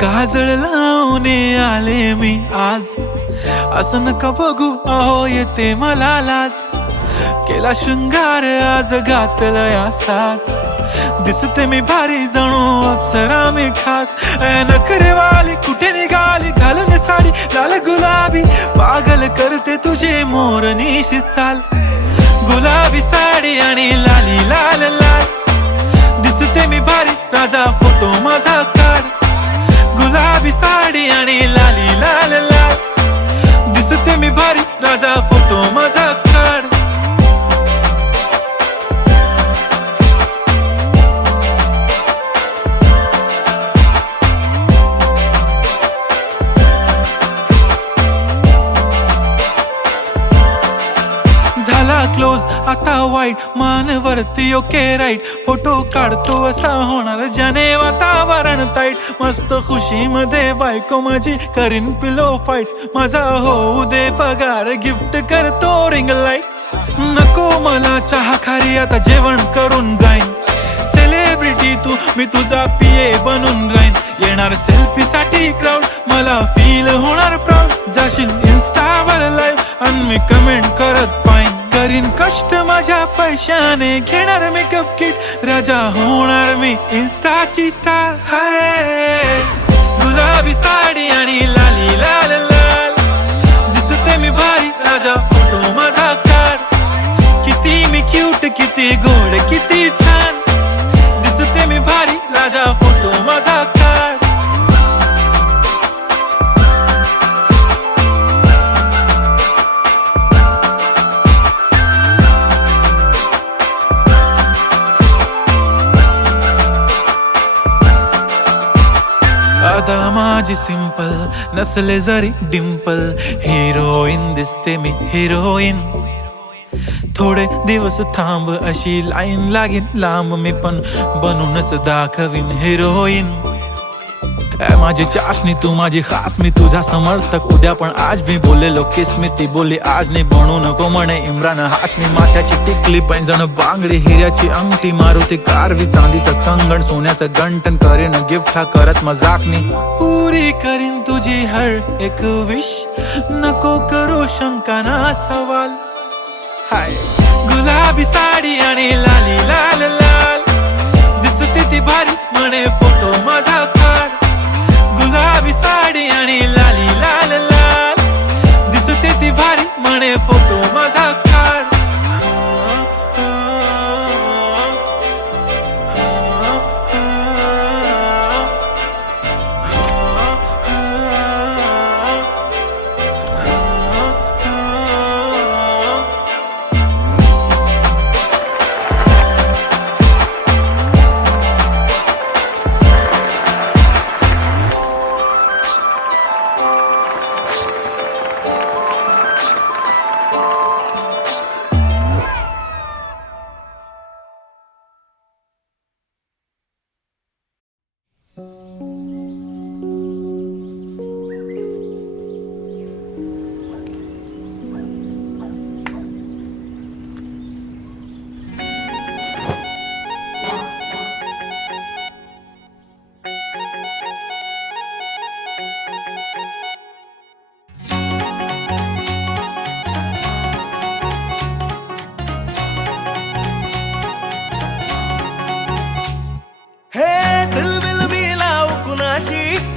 काजळ लावून आले मी आज, असं नका बघू अहो येते मला लाज. केला शृंगार आज घातला साज, दिसते मी भारी जणू अप्सरा मी खास. नखरेवाली कुठे निघाली घालून साडी लाल गुलाबी, पागल करते तुझे मोरनीशी चाल. गुलाबी साडी आणि लाली लाल लाल, दिसते मी भारी राजा फोटो माझा काढ. गुलाबी साडी आणि लाली लाल लाल, दिसते मी भारी राजा फोटो माझा काढ. झाला क्लोज आता वाईट, मानवरती ओके राईट. फोटो काढतो असा होणार ज्याने वातावरण ताईट. मस्त खुशी मध्ये बायको माझी करीन पिलो फाईट. माझा होऊ दे पगार गिफ्ट करतो रिंग लाईट. नको मला चहा खारी आता जेवण करून जाईन. सेलिब्रिटी तू मी तुझा पिये बनून राहीन. येणार सेल्फी साठी क्राऊड मला फील होणार प्राऊड. जाशील इन्स्टावर लाईव्ह आणि मी कमेंट करत पाईन. करीन कष्ट माझ्या पैशाने घेणार मेकअप किट. राजा होणार मी इन्स्टाची स्टार. हाय गुलाबी साडी आणि लाली लाल लाल, दिसते मी भारी राजा फोटो माझा काढ. किती मी क्यूट किती गोड किती छान, दिसते मी भारी राजा फोटो माझा काढ. आता माझी सिंपल नसले जरी डिंपल, हिरोईन दिसते मी हिरोईन. थोडे दिवस थांब अशी लाईन लागेल लांब, मी पण बनूनच दाखवीन हिरोईन. माझी चाशनी तू माझी खास, मी तुझा समर्थक उद्या पण आज मी बोललेलो किस मी. ती बोलली आज नाही बनू नको म्हणे इम्रान हाशमी. माथ्याची टिकली पैंजण बांगडी हिऱ्याची अंगठी, मारुती कारवी चांदीचं कंगण सोन्याचं गंटन. करीन गिफ्ट हा करत मजाकनी, पुरी करीन तुझी हर एक विश. नको करू शंका ना सवाल. हाय गुलाबी साडी आणि लाली लाल लाल, दिसते ती भारी म्हणे फोटो माझा काढ. गुलाबी साडी आणि लाली लाल लाल, दिसते ती भारी म्हणे फोटो माझा काढ.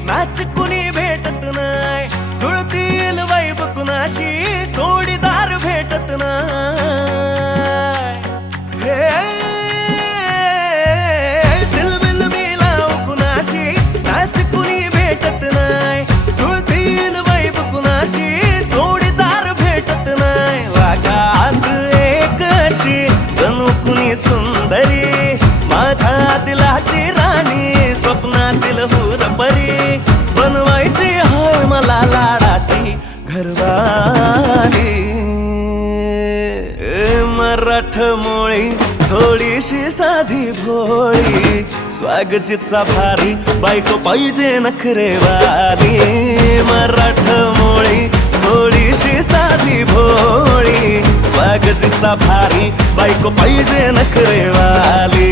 मॅच कुणी भेटत नाय, जुळतील वाईब कुणाशी जोडीदार भेटत नाय. दिलबिल मिलाव कुणाशी मॅच कुणी भेटत नाय, जुळतील वाईब कुणाशी जोडीदार भेटत नाय. वागात एक अशी जणू कुणी सुंदरी, माझ्या दिलाची राणी स्वप्नातील हुरपरी. बनवायची हाय मला लाडाची घरवाली. मराठमोळी थोडीशी साधी भोळी, स्वागतीचा भारी बायको पाहिजे नखरेवाली. मराठमोळी थोडीशी साधी भोळी, स्वागतीचा भारी बायको पाहिजे नखरेवाली.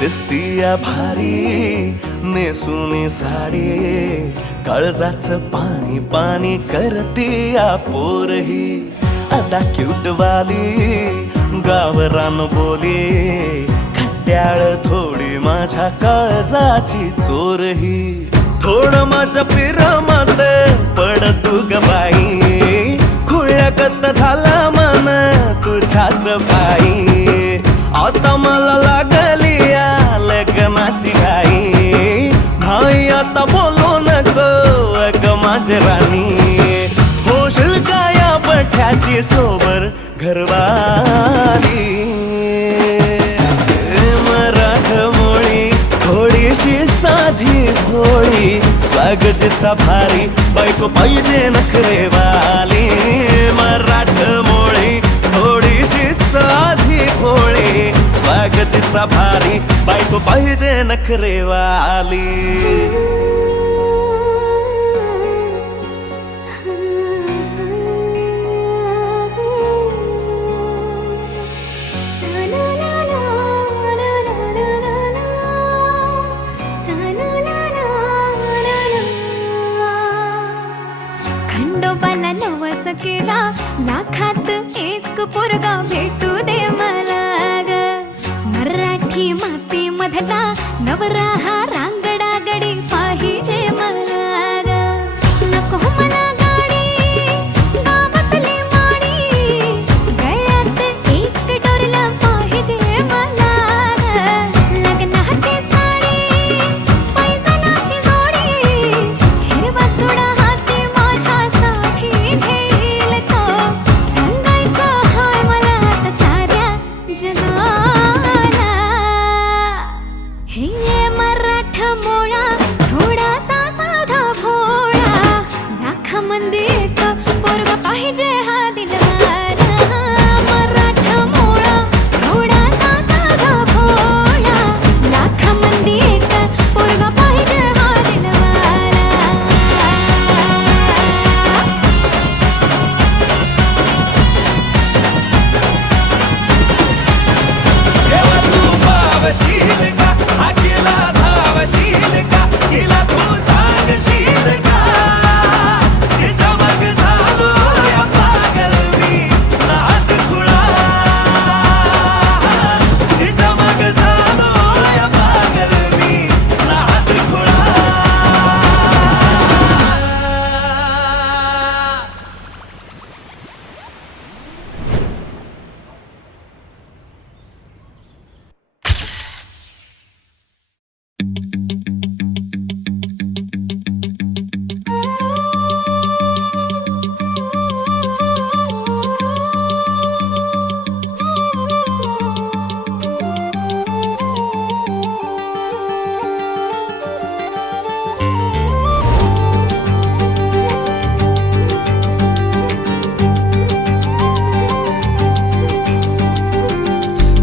दिसतीया भारी नेसूनी साडी काळजाचं पाणी पाणी करतीया पोरही आता क्यूटवाली गावरान बोली खट्याळ थोडी माझ्या काळजाची चोरही थोडं माझ्या पिरमत पड तू ग बाई खुळ्याकत झाला मन तुझ्याच पायी आता मला लागली या लग्नाची घाई भाई आता बोलू नको अग माझी राणी होशील का या पठ्याची सोबर घरवाली मराठमोळी थोडीशी साधी भोळी स्वागतीचा भारी बायको पाहिजे नखरेवाली मराठमोळी थोडीशी साधी भोळी स्वागतीचा भारी बायको पाहिजे नखरेवाली खंडोबाला नवस केला लाखात एक पोरगा भेटू दे मला ग मराठी माती मधला नवरा हा रांगडा गडी पाहिजे मला ग नको मला गाडी गावातली माडी गळ्यात एक डोरला पाहिजे मला ग लग्नाची साडी पैसनाची जोडी हिरवा चुडा हाती माझ्यासाठी घेईल तो सांगायचा हाय मला आता साऱ्या जगाला हे मराठमोळा थोडासा साधा भोळा लाखामध्ये एक पोरगा पाहिजे हा दिलवाला मराठमोळा थोडासा साधा भोळा लाखामध्ये एक पोरगा पाहिजे हा दिलवाला तेव्हा तू पावशील का हा केला धावशील का तिला तू सांगशील का तिच्या मग झालो या पागल मी नाद खुळा तिच्या मग झालो या पागल मी नाद खुळा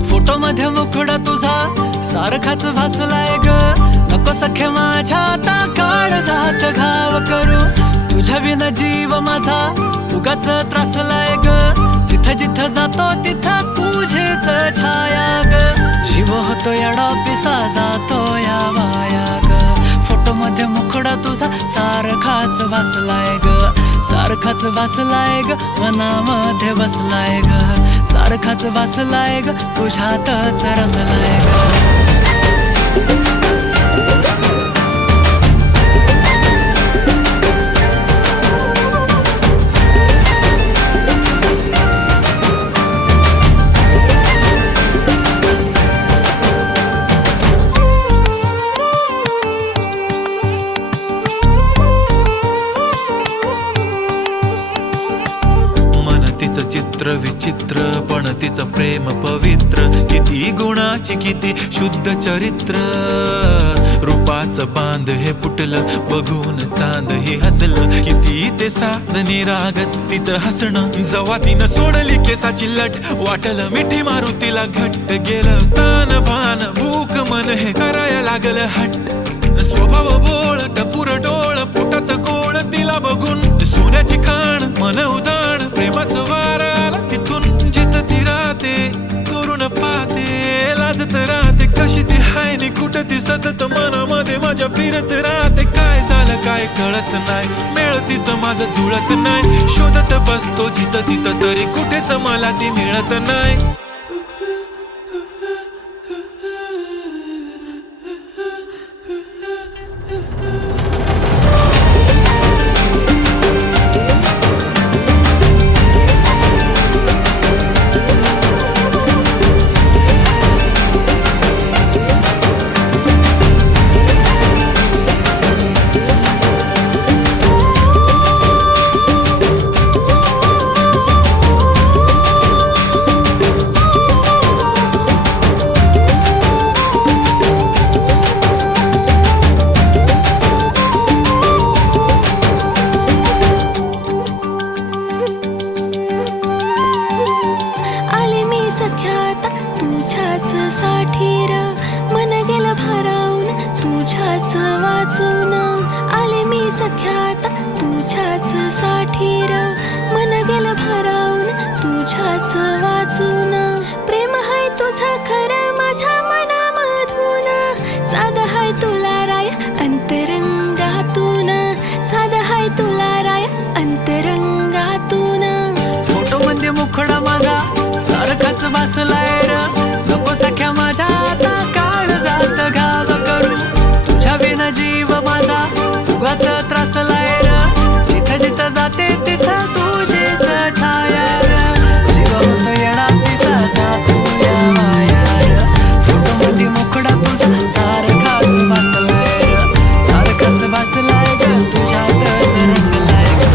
फोटो मध्ये मुखडा तुझा सारखाच भासलाय ग नको सख्या माझ्या आता काळ जात घाव करू तुझ्या विन जीव माझा उगाच त्रासलाय ग जिथं जिथं जातो तिथं तुझीच छाया ग जीव होतो येडा पिसा जातो या माया ग फोटो मध्ये मुखडा तुझा सारखाच भासलाय ग सारखाच भासलाय ग मनामध्ये बसलाय ग सारखाच भासलाय ग तुझ्यातच रंगलाय ग तिचं चित्र विचित्र पण तिचं प्रेम पवित्र किती गुणाची किती शुद्ध चरित्र रूपाचं बांध हे फुटलं बघून चांद हे हसलं किती ते साध निरागस तिचं हसणं जवा तिनं सोडली केसाची लट वाटलं मिठी मारू तिला घट्ट गेलं तान भान भूक मन हे करायला लागलं हट स्वभाव बोळ टपुर डोळ पोटात गोळ तिला बघून सोन्याची खाण मन उदाण प्रेमाचं वार आला तिथून जिथं ती राहते चोरून पाहते लाजत राहते कशी ती हाय आणि कुठे ती सतत मनामध्ये माझ्या फिरत राहते. काय झालं काय कळत नाही, मेळ तिचं माझं जुळत नाही. शोधत बसतो जिथं तिथं तरी कुठेच मला ती मिळत नाही. मुखडा माझा सारखाच बसलाय र, नको सख्या माझ्या आता काळ जात घाव करू. तुझ्या विना जीव माझा उगाच त्रासलाय र, जिथं जिथं जाते तिथं तुझीच छाया र. जीव होत येणार तिचा जातूया माया र, फोटो मध्ये मुखडा तुझा सारखाच बसलाय र, सारखाच बसलाय ग तुझ्यातच रंगलाय ग.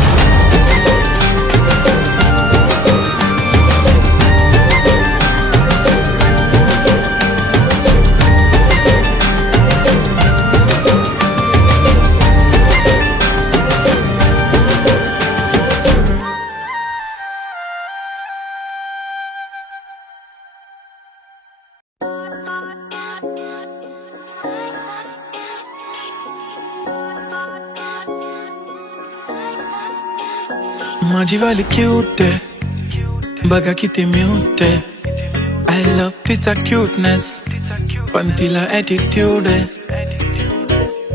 माझी वाली क्यूट आहे, बघा किती म्यूट आहे. आय लव्ह तिचा क्यूटनेस, पण तिला ॲटिट्यूड आहे.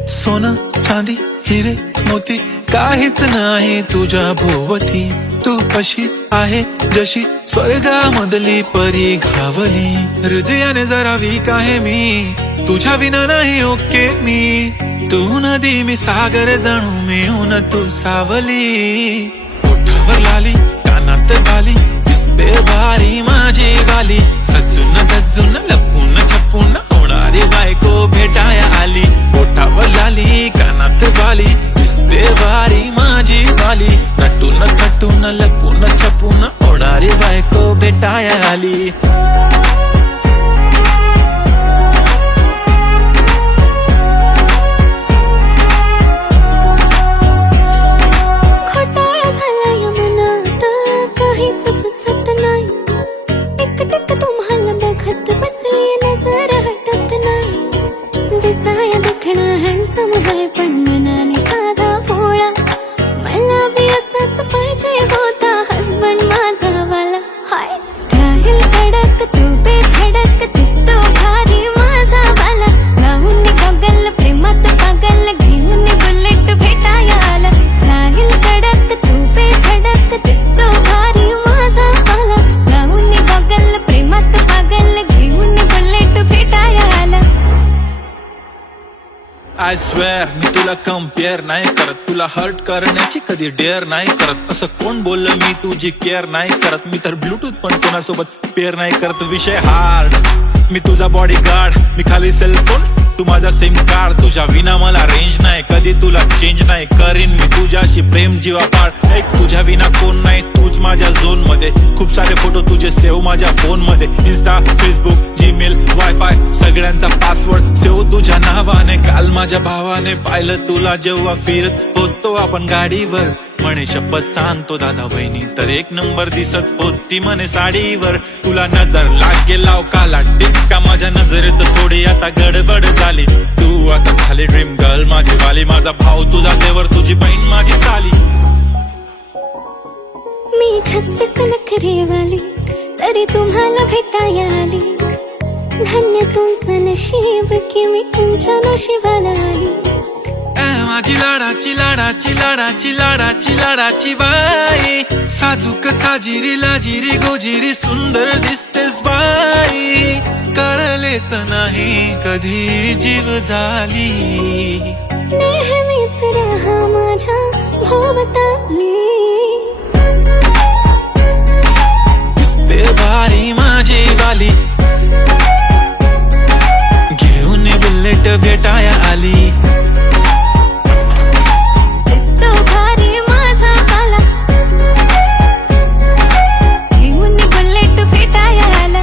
सोनं चांदी हिरे मोती काहीच नाही तुझ्या भोवती. तू अशी आहे जशी स्वर्गामधली परी घावली. हृदयाने जरा वीक आहे मी, तुझ्या विना नाही ओके मी. तू नदी मी सागर जणू मिळून तू सावली. ओठावर लाली कानात बाली दिसते भारी माझी वाली. सजून गजून लपून छपून होणारी बायको भेटाया आली. ओठावर लाली कानात बाली दिसते भारी माझी वाली. नटून थटून लपून छपून होणारी बायको भेटाया आली. हँडसम है पण मनाने साधा भोळा. मला बी असाच पाहिजे होता हसबंड माझा वाला. हाय स्टाईल कडक तू बेधडक दिसतो भारी माझा वाला. लावून गगल प्रेमात पागल घेऊन बुलेट भेटाया आला. स्टाईल कडक तू बेधडक दिसतो भारी माझा वाला. लावून गगल प्रेमात पागल घेऊन बुलेट भेटाया आला. आय स्वेअर मी तुला कम्पेअर नाही करत, तुला हर्ट करण्याची कधी डेअर नाही करत. असं कोण बोललं मी तुझी केअर नाही करत. मी तर ब्लूटूथ पण कोणासोबत पेअर नाही करत. विषय हार्ड, मी तुझा बॉडी गार्ड, मी खाली सेलफोन तू माझा सिम कार्ड. तुझ्या विना मला रेंज नाही, कधी तुला चेंज नाही करीन मी तुझ्याशी प्रेम जीवापाड. एक तुझ्या विना कोण नाही, तूच माझ्या झोन मध्ये. खूप सारे फोटो तुझे सेव्ह माझ्या फोन मध्ये. इन्स्टा फेसबुक जीमेल वायफाय सगळ्यांचा पासवर्ड सेव्ह तुझ्या नावाने. काल माझ्या भावाने पाहिलं तुला जेव्हा फिरत होतो आपण गाडीवर. म्हणे शपथ सांगतो दादा बहिणी तर एक नंबर दिसत होती म्हणे साडीवर. तुला नजर लागे लाव काला टिक्का माझ्या नजरेत थोडी आता गडबड झाली. तू आता झाली ड्रीम गर्ल माझी वाली. माझा भाऊ तुझा देवर तुझी बहीण माझी साली. मी 36 नखरे वाली तरी तुम्हाला भेटाया आली. धन्य तुमचं नशीब की मी तुमच्या नशिबाला आली. माझी लाडाची लाडाची लाडाची लाडाची लाडाची बाई, साजूक साजिरी लाजिरी गोजिरी सुंदर दिसतेस बाई, कळलेच नाही कधी जीव झाली. नेहमीच रहा माझ्या भोवताली. दिसते भारी माझी वाली, घेऊन बुलेट भेटाया आली. दिसतो भारी माझा काला, घेऊन बुलेट भेटाया आला.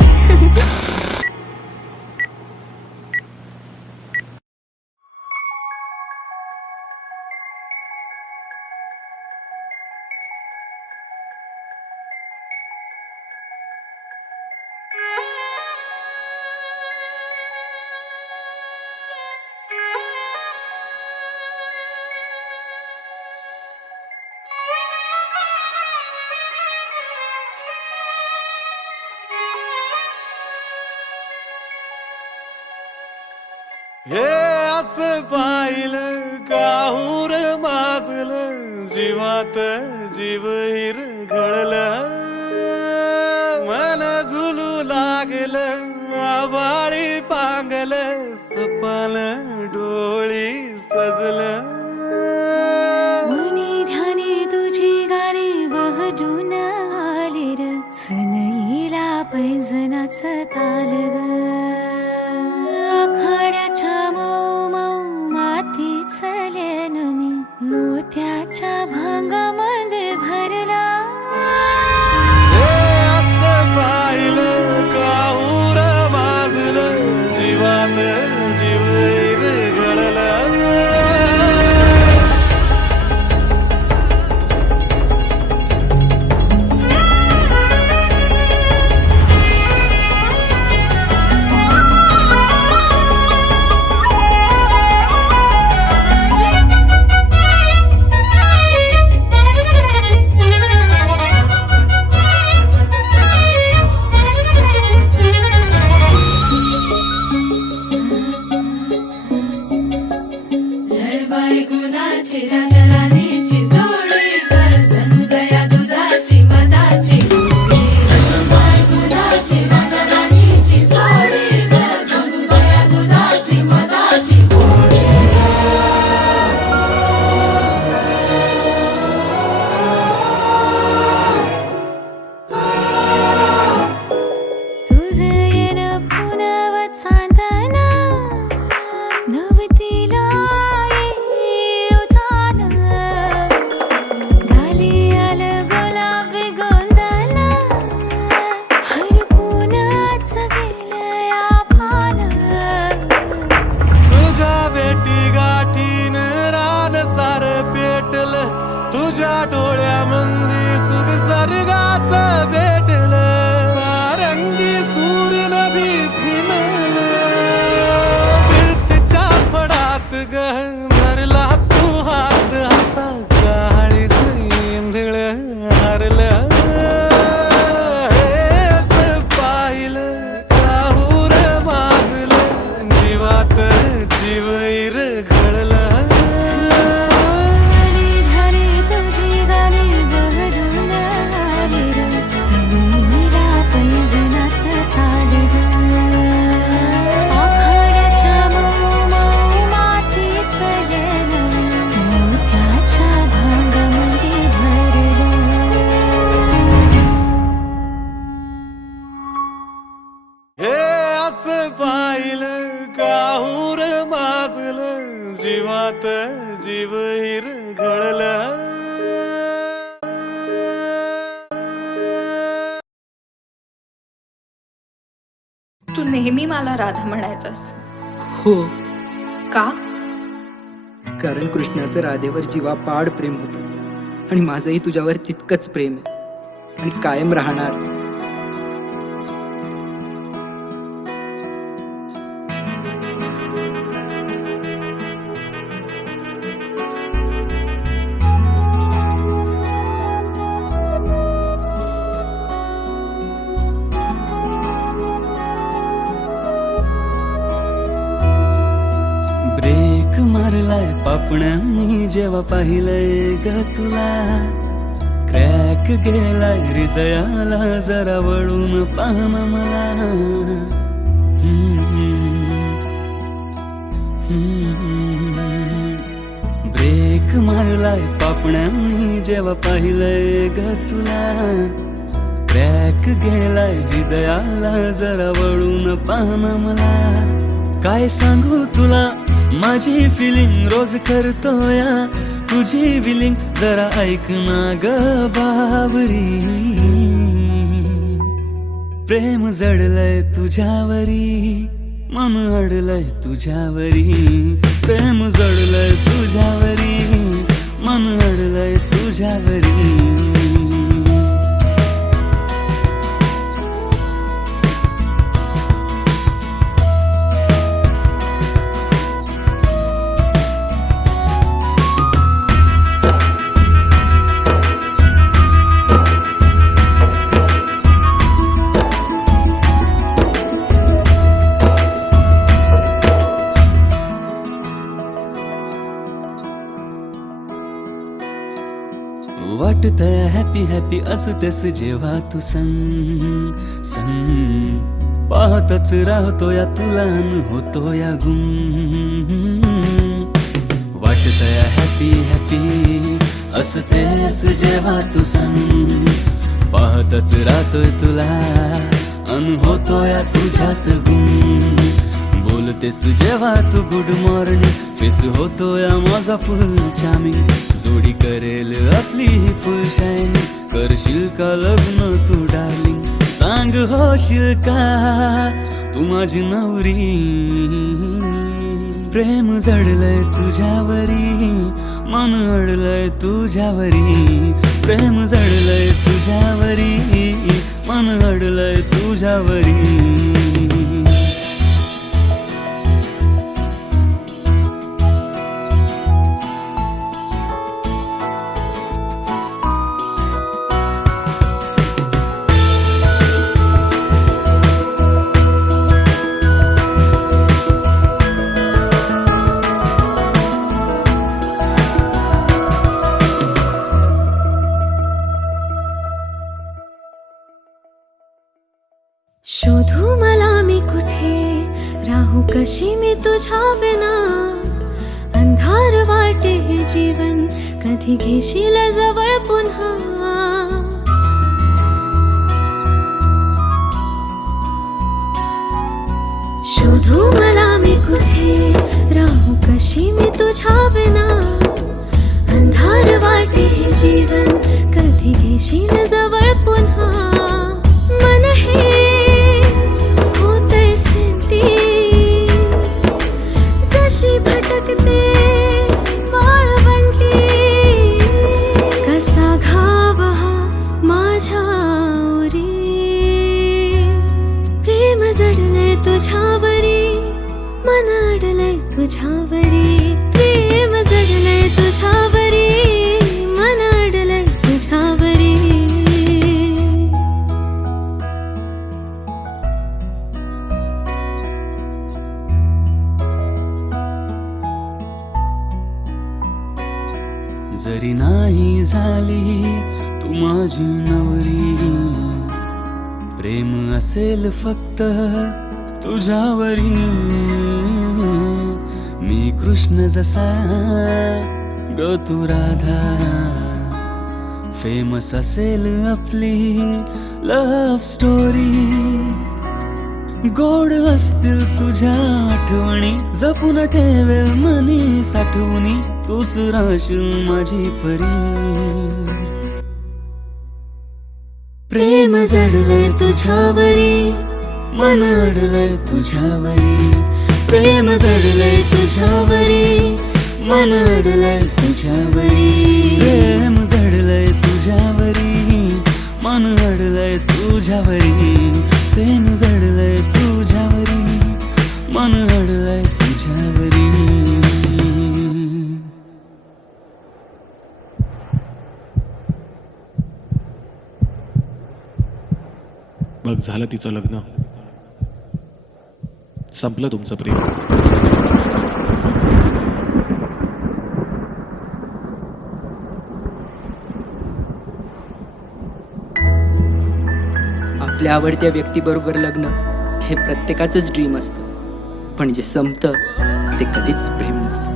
हे असं पाहिलं काहूर माजलं, जीवात जीव हिर घडलं, मन झुलू लागलं, आभाळी पांगलं, सपन डोळी सजलं. मनी ध्यानी तुझी गाणी बहरून आली र, सनईला पैंजनाचं ताल ग. आखाड्याच्या मऊ मऊ मातीच लेन मी, मोत्याच्या भांगामध्ये भरला. हे असं पाहिलं काहूर माजलं, जीवात जीव हिर घडलं. जीवात जीव हिर घडला. तू नेहमी मला राधा म्हणायचंस. हो, का? कारण कृष्णाचं राधेवर जीवापाड प्रेम होतं आणि माझंही तुझ्यावर तितकंच प्रेम आहे आणि कायम राहणार. मारलाय पापण्यांनी जेव्हा पाहिलंय ग तुला, क्रॅक गेलाय हृदयाला जरा वळून पाहना मला. ब्रेक मारलाय पापण्यांनी जेव्हा पाहिलंय ग तुला, क्रॅक गेलाय हृदयाला जरा वळून पाहना मला. काय सांगू तुला माझी फिलिंग रोज करतोया तुझी विलिंग, जरा ऐक ना ग बावरी. प्रेम जडलंय तुझ्यावरी, मन अडलंय तुझ्यावरी. प्रेम जडलंय तुझ्यावरी, मन अडलंय तुझ्यावरी. वाटतंय हॅपी हॅपी असतेस जेव्हा तू संग संग, पाहतच राहतो या तुला न होतो या गुम. वाटतंय हॅपी हॅपी असतेस जेव्हा तू संग, पाहतच राहतोय तुला अन होतो या तुझ्यात गुम. बोलतेस जेव्हा तू गुड मॉर्निंग, फेस होतो या माझा फुल चार्मिंग. जोडी करेल आपली ही फुल शायनिंग, करशील का लग्न तू डार्लिंग. सांग होशील का तू माझी नवरी. प्रेम जडलंय तुझ्यावरी, मन अडलंय तुझ्यावरी. प्रेम जडलंय तुझ्यावरी, मन अडलंय तुझ्यावरी. शोधू मला मी कुठे, राहू कशी मी तुझ्या बिना. अंधार वाटे हे जीवन, कधी घेशील जवळ पुन्हा. शोधू मला मी कुठे, राहू कशी मी तुझ्या बिना. अंधार वाटे हे जीवन, कधी घेशील जवळ पुन्हा. मन हे जशी भटकते वाळवंटी, कसा घाव हा माझ्यावरी. प्रेम जडलंय तुझ्यावरी, मन अडलंय तुझ्यावरी. प्रेम जडलंय तुझ्यावरी, मन अडलंय तुझ्यावरी. जरी नाही झाली तू माझी नवरी, प्रेम असेल फक्त तुझ्यावरी. मी कृष्ण जसा ग तू राधा, फेमस असेल आपली लव्ह स्टोरी. गोड असतील तुझ्या आठवणी, जपून ठेवेल मनी साठवणी. तूच राहशील माझी परी. प्रेम जडलंय तुझ्यावरी, मन अडलंय तुझ्यावरी. प्रेम जडलंय तुझ्यावरी, मन अडलंय तुझ्यावरी. प्रेम जडलंय तुझ्यावरी, मन अडलंय तुझ्यावरी. प्रेम जडलंय तुझ्यावरी, मन अडलंय तुझ्यावरी. बघ झालं तिचं लग्न, संपलं तुमचं प्रेम. आपल्या आवडत्या व्यक्तीबरोबर लग्न हे प्रत्येकाचंच ड्रीम असतं, पण जे संपतं ते कधीच प्रेम नसतं.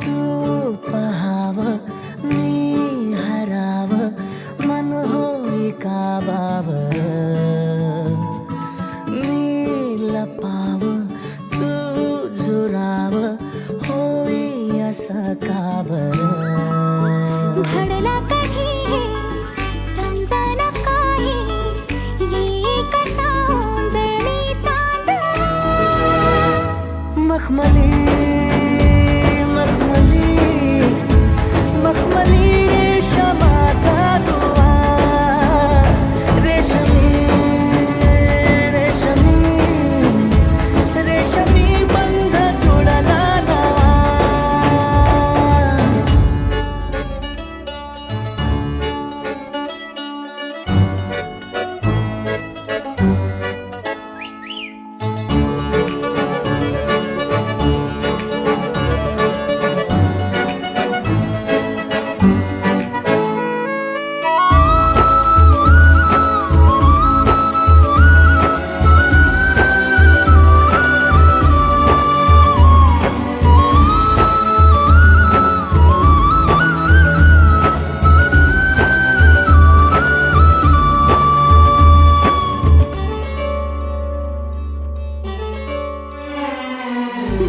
तू पहाव मी हराव मन होई काबाव मी लपाव तू झुराव होई असं का बरं घडला कधी समजना काही येई कसा उंजळी चांद मखमली मखमली मखमली रेशमाचा दुवा रेशमी रेशमी रेशमी बंध जोडला नवा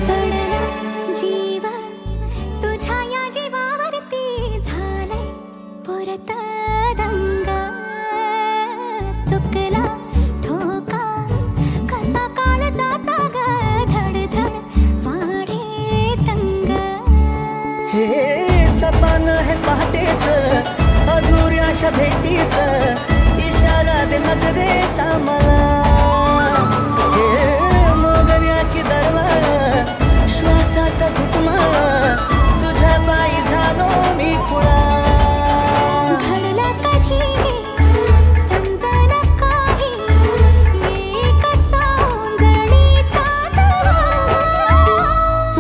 जडला जीव तुझ्या या जीवावरती झालंय परत दंग चुकला धोका कसा काळजाचा ग धडधड वाढे संग हे सपान है पहाटेच अधुऱ्याशा भेटीच इशारा दे नजरेचा मला हे मोगऱ्याची दरवाळ श्वासात घुटमाळ तुझ्या पायी झालो मी खुळा घडला कधी समजना काही येई कसा उंजळीचा दवा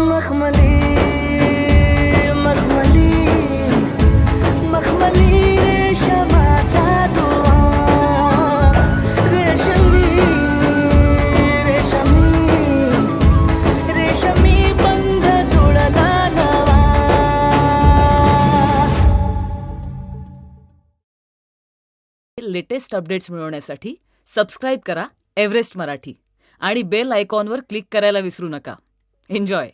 मखमली मखमली मखमली रेशमाचा दुवा रेशमी रेशमी रेशमी बंध जोडला नवा लेटेस्ट अपडेट्स मिळवण्यासाठी सबस्क्राईब करा एव्हरेस्ट मराठी आणि बेल आयकॉनवर क्लिक करायला विसरू नका. एन्जॉय.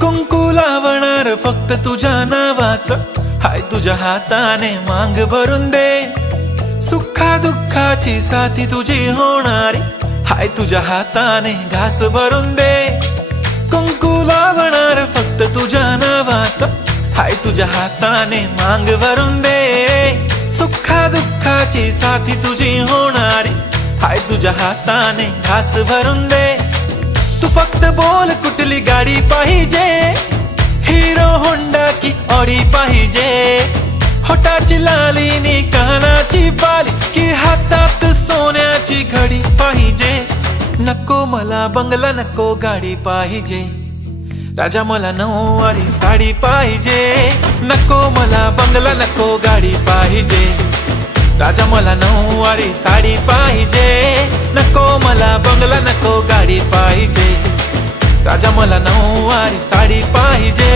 कुंकू लावणार फक्त तुझ्या नावाचं, हाय तुझ्या हाताने मांग भरून दे. सुखा दुःखाची साथी तुझी होणारी, हाय तुझ्या हाताने घास भरून दे. कुंकू लावणार फक्त तुझ्या नावाचं, हाय तुझ्या हाताने मांग भरून दे. सुखा दुःखाची साथी तुझी होणारी, हाय तुझ्या हाताने घास भरून दे. तू फक्त बोल कुठली गाडी पाहिजे, हिरो होंडा की ऑडी पाहिजे. होटाची लालीनी कानाची बाली की हातात सोन्याची घडी पाहिजे. नको मला बंगला नको गाडी पाहिजे, राजा मला नऊवारी साडी पाहिजे. नको मला बंगला नको गाडी पाहिजे, राजा मला नऊवारी साडी पाहिजे. नको मला बंगला नको गाडी पाहिजे, राजा मला नऊवारी साडी पाहिजे.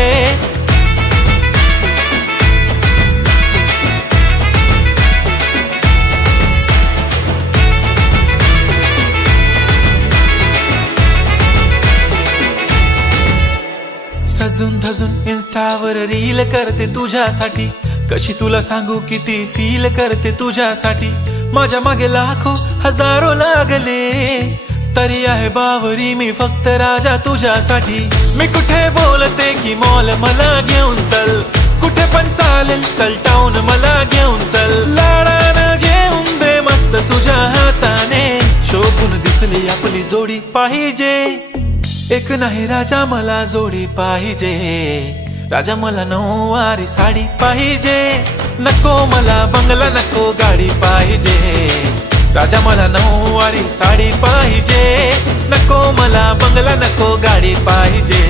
सजून धजून इन्स्टावर रील करते तुझ्यासाठी, कशी तुला सांगू किती फील करते तुझ्यासाठी. माझ्या मागे लाखो हजारो लागले, तरी आहे बावरी मी फक्त राजा तुझ्यासाठी. मी कुठे बोलते की मॉल मला घेऊन चल, कुठे पण चालेल चल टाऊन मला घेऊन चल. लाडानं घेऊन दे मस्त तुझ्या हाताने, शोभून दिसली आपली जोडी पाहिजे. एक नाही राजा मला जोडी पाहिजे, राजा मला नऊवारी साडी पाहिजे. नको मला बंगला नको गाडी पाहिजे, राजा मला नऊवारी साडी पाहिजे. नको मला बंगला नको गाडी पाहिजे,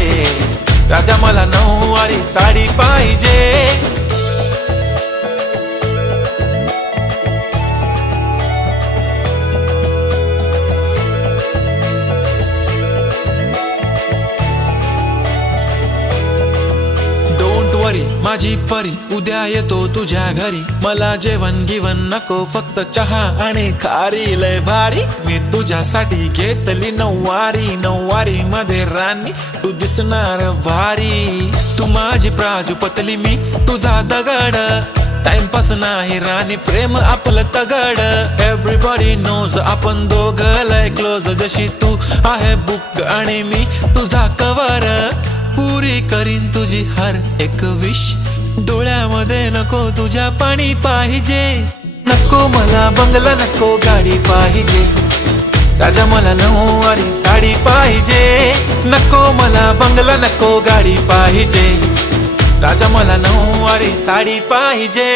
राजा मला नऊवारी साडी पाहिजे. माझी परी उद्या येतो तुझ्या घरी, मला जेवण गिवण नको फक्त चहा आणि खारी. लय भारी मी तुझ्यासाठी घेतली नऊवारी, नऊवारी मध्ये राणी तू दिसणार भारी. तू माझी प्राजूपतली मी तुझा दगड, टाइमपास नाही राणी प्रेम आपलं तगड. एव्हरीबॉडी नोज आपण दोघं लय क्लोज, जशी तू आहे बुक आणि मी तुझा कवर. पुरी करीन तुझी हर एक विश, डोळ्यामध्ये नको तुझ्या पाणी पाहिजे. नको मला बंगला नको गाडी पाहिजे, राजा मला नऊवारी साडी पाहिजे. नको मला बंगला नको गाडी पाहिजे, राजा मला नऊवारी साडी पाहिजे.